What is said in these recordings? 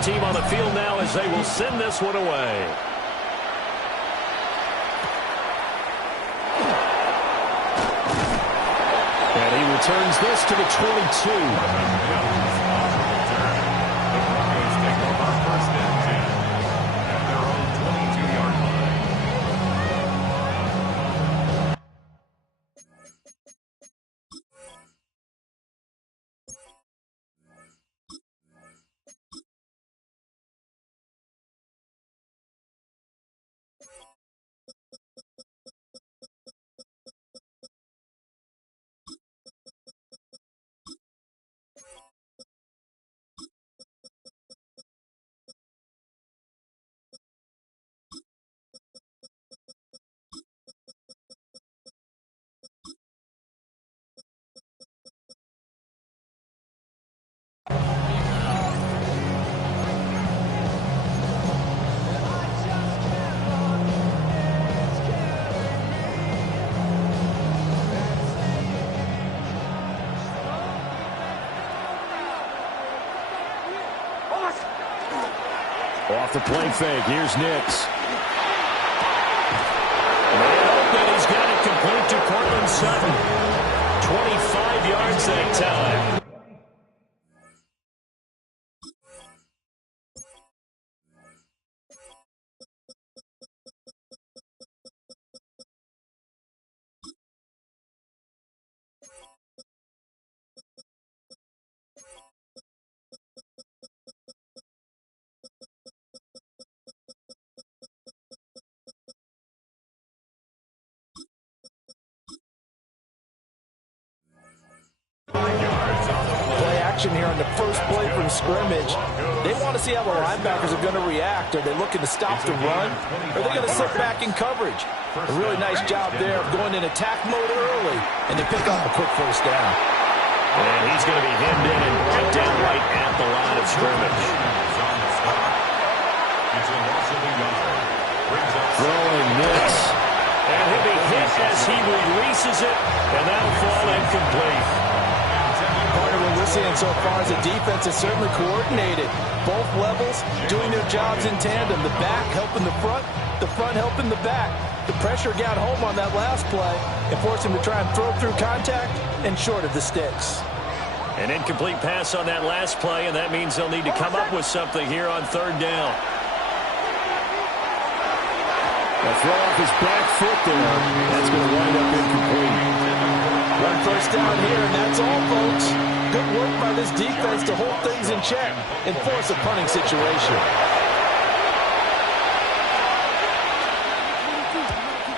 Both team on the field now as they will send this one away. And he returns this to the 22. Off the play fake. Here's Nix. And he's got it complete to Cortland Sutton. 25 yards that time. Play action here on the first play from scrimmage. They want to see how the linebackers are going to react. Are they looking to stop the run? Or are they going to sit back in coverage? A really nice job there of going in attack mode early, and they pick up a quick first down. And he's going to be hemmed in and brought down right at the line of scrimmage. Throwing Nix. And he'll be hit as he releases it, and that'll fall incomplete. Part of what we're seeing so far is the defense is certainly coordinated. Both levels doing their jobs in tandem. The back helping the front helping the back. The pressure got home on that last play and forced him to try and throw through contact and short of the sticks. An incomplete pass on that last play, and that means they'll need to come up with something here on third down. A throw off his back foot there. That's going to wind up incomplete. One first down here, and that's all, folks. Good work by this defense to hold things in check and force a punting situation.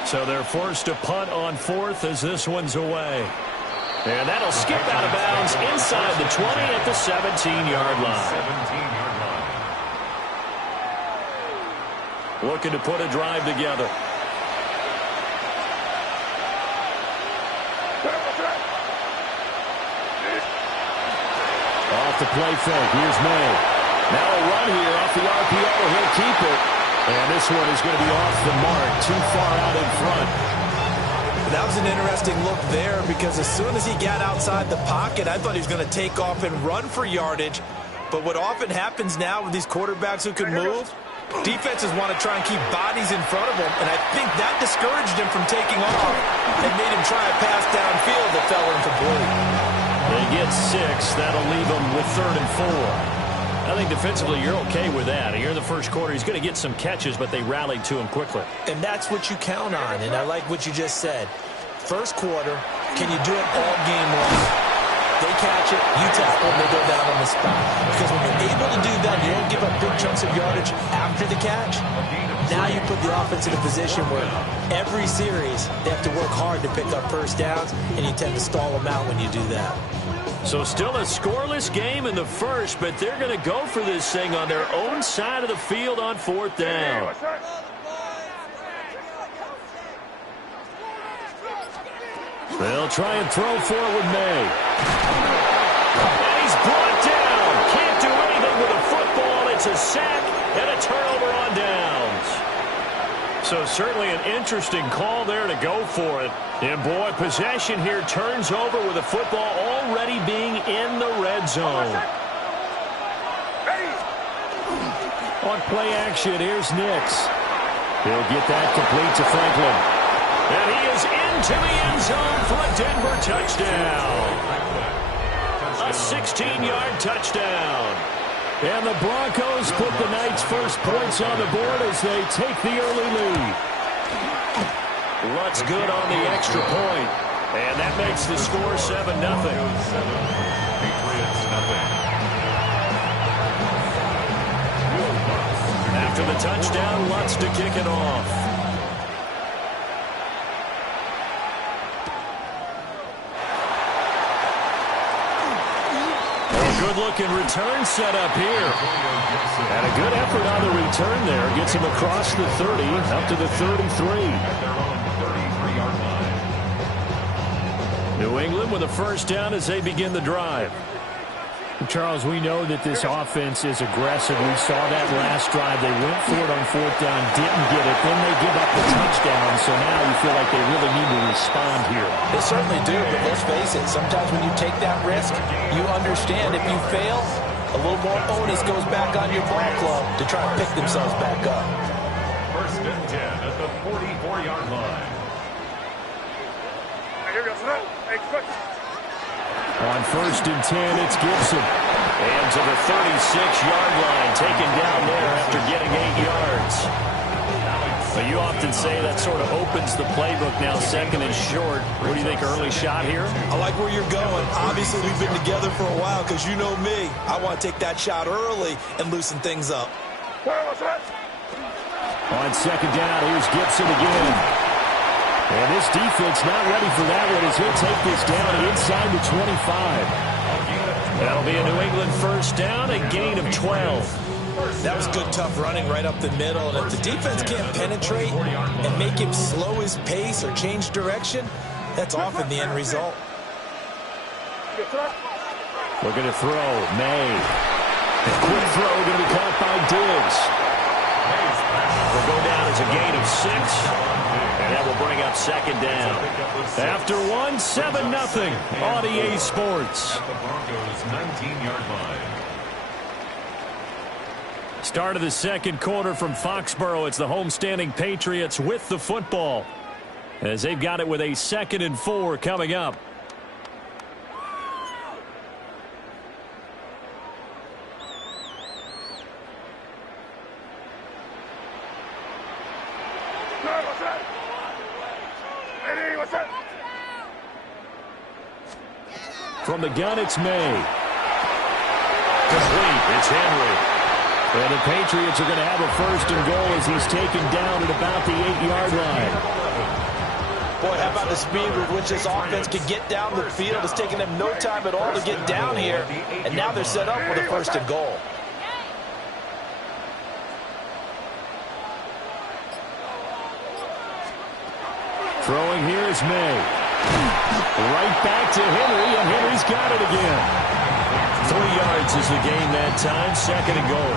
So they're forced to punt on fourth as this one's away. And that'll skip out of bounds inside the 20 at the 17-yard line. Looking to put a drive together. Off the play fake. Here's May. Now a run here off the RPO. He'll keep it. And this one is going to be off the mark. Too far out in front. That was an interesting look there because as soon as he got outside the pocket, I thought he was going to take off and run for yardage. But what often happens now with these quarterbacks who can move, defenses want to try and keep bodies in front of him, and I think that discouraged him from taking off and made him try a pass downfield that fell incomplete. They get 6. That'll leave them with 3rd and 4. I think defensively you're okay with that. Here in the first quarter, he's going to get some catches, but they rallied to him quickly. And that's what you count on, and I like what you just said. First quarter, can you do it all game long? They catch it, you tackle, and they go down on the spot. Because when you're able to do that, you don't give up big chunks of yardage after the catch. Now you put the offense in a position where every series they have to work hard to pick up first downs, and you tend to stall them out when you do that. So still a scoreless game in the first, but they're going to go for this thing on their own side of the field on 4th down. They'll try and throw forward May. And he's brought down. Can't do anything with a football. It's a sack and a turnover on downs. So certainly an interesting call there to go for it. And boy, possession here turns over with the football already being in the red zone. want play action. Here's Nix. He'll get that complete to Franklin. And he is into the end zone for a Denver touchdown. A 16-yard touchdown. And the Broncos put the Knights' first points on the board as they take the early lead. Lutz good on the extra point. And that makes the score 7-0. After the touchdown, Lutz to kick it off. Good-looking return set up here. And a good effort on the return there. Gets him across the 30, up to the 33. New England with a first down as they begin the drive. Charles, we know that this offense is aggressive. We saw that last drive. They went for it on fourth down, didn't get it. Then they give up the touchdown. So now you feel like they really need to respond here. They certainly do, but let's face it. Sometimes when you take that risk, you understand if you fail, a little more onus goes back on your ball club to try to pick themselves back up. First and 10 at the 44-yard line. On first and 10, it's Gibson. And to the 36-yard line, taken down there after getting 8 yards. But you often say that sort of opens the playbook now, second and short. What do you think, early shot here? I like where you're going. Obviously, we've been together for a while because you know me. I want to take that shot early and loosen things up. On second down, here's Gibson again. And this defense not ready for that one as he'll take this down inside the 25. That'll be a New England first down, a gain of 12. That was good, tough running right up the middle. And if the defense can't penetrate and make him slow his pace or change direction, that's often the end result. Looking to throw, May. A quick throw going to be caught by Diggs. Will go down as a gain of 6. And that will bring up second down. After 1, 7-0 on EA Sports. At the Broncos' 19-yard line. Start of the second quarter from Foxborough. It's the homestanding Patriots with the football, as they've got it with a 2nd and 4 coming up. From the gun, it's May. Complete. It's Henry. And the Patriots are going to have a first and goal as he's taken down at about the 8-yard line. Boy, how about the speed with which this offense can get down the field? It's taken them no time at all to get down here. And now they're set up with a first and goal. Throwing here is May. Right back to Henry, and Henry's got it again. 3 yards is the gain that time, 2nd and goal.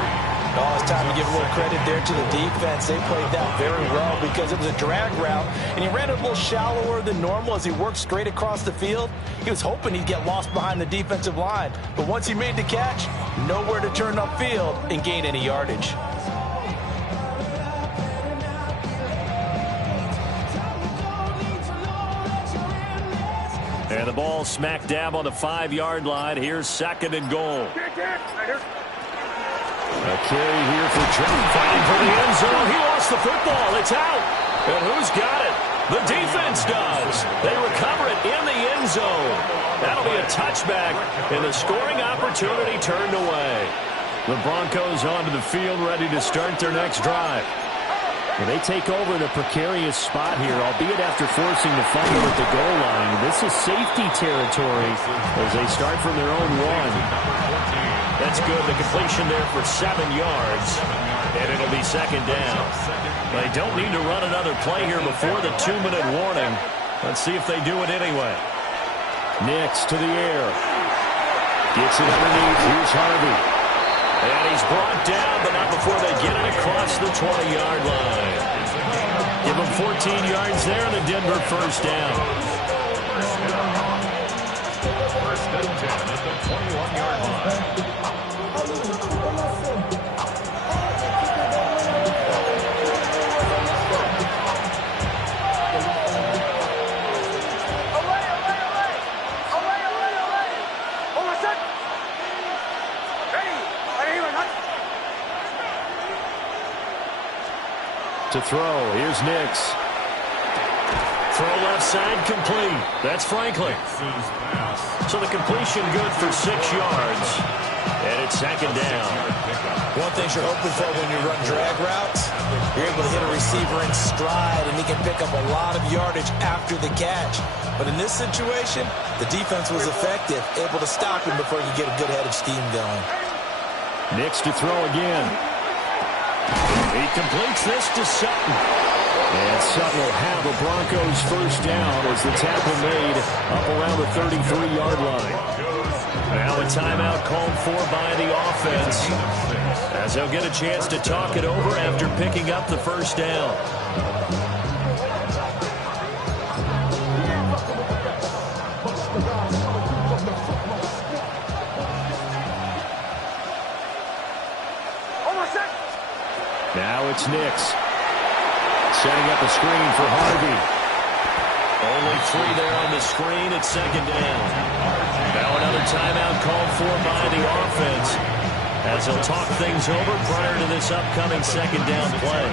Oh, it's time to give a little credit there to the defense. They played that very well because it was a drag route, and he ran it a little shallower than normal as he worked straight across the field. He was hoping he'd get lost behind the defensive line, but once he made the catch, nowhere to turn upfield and gain any yardage. And the ball smack dab on the 5-yard line. Here's 2nd and goal. A carry here for Trent. Fighting for the end zone. He lost the football. It's out. And who's got it? The defense does. They recover it in the end zone. That'll be a touchback. And the scoring opportunity turned away. The Broncos onto the field ready to start their next drive. Well, they take over the precarious spot here, albeit after forcing the fumble at the goal line. This is safety territory as they start from their own 1. That's good. The completion there for 7 yards, and it'll be 2nd down. They don't need to run another play here before the 2-minute warning. Let's see if they do it anyway. Nix to the air. Gets it underneath. Here's Harvey. And he's brought down, but not before they get it across the 20-yard line. Give him 14 yards there, and the Denver first down. First and 10 at the 21-yard line. To throw, here's Nix. Throw left side, complete. That's Franklin. So the completion good for 6 yards. And it's second down. One thing you're hoping for when you run drag routes, you're able to hit a receiver in stride, and he can pick up a lot of yardage after the catch. But in this situation, the defense was effective, able to stop him before he could get a good head of steam going. Nix to throw again. He completes this to Sutton. And Sutton will have the Broncos first down as the tackle made up around the 33-yard line. Now a timeout called for by the offense, as they'll get a chance to talk it over after picking up the first down. Now it's Nix. Setting up a screen for Harvey. Only 3 there on the screen at second down. Now another timeout called for by the offense, as they'll talk things over prior to this upcoming second down play.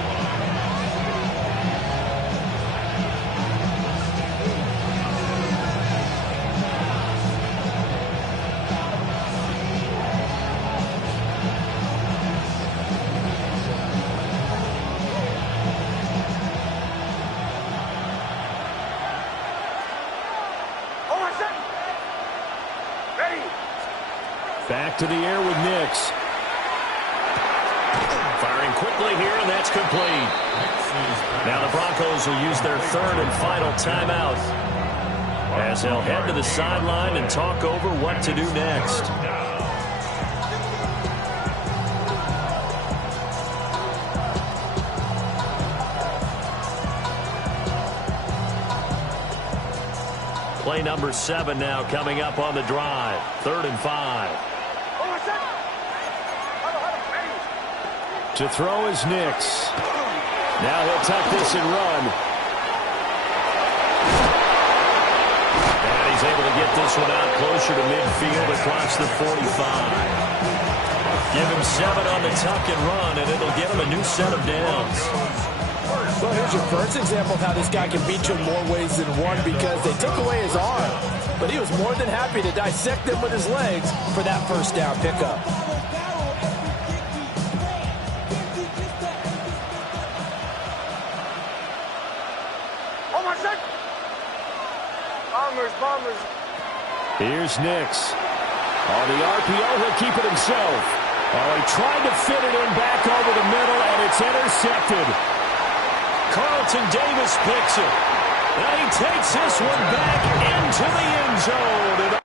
Back to the air with Nix. Firing quickly here, and that's complete. Now the Broncos will use their third and final timeout, as they'll head to the sideline and talk over what to do next. Play number 7 now coming up on the drive. 3rd and 5. To throw is Nix. Now he'll tuck this and run. And he's able to get this one out closer to midfield across the 45. Give him 7 on the tuck and run, and it'll get him a new set of downs. Well, here's your first example of how this guy can beat you in more ways than one, because they took away his arm. But he was more than happy to dissect them with his legs for that first down pickup. Bombers. Here's Nix. On the RPO, he'll keep it himself. Oh, he tried to fit it in back over the middle, and it's intercepted. Carlton Davis picks it. And he takes this one back into the end zone.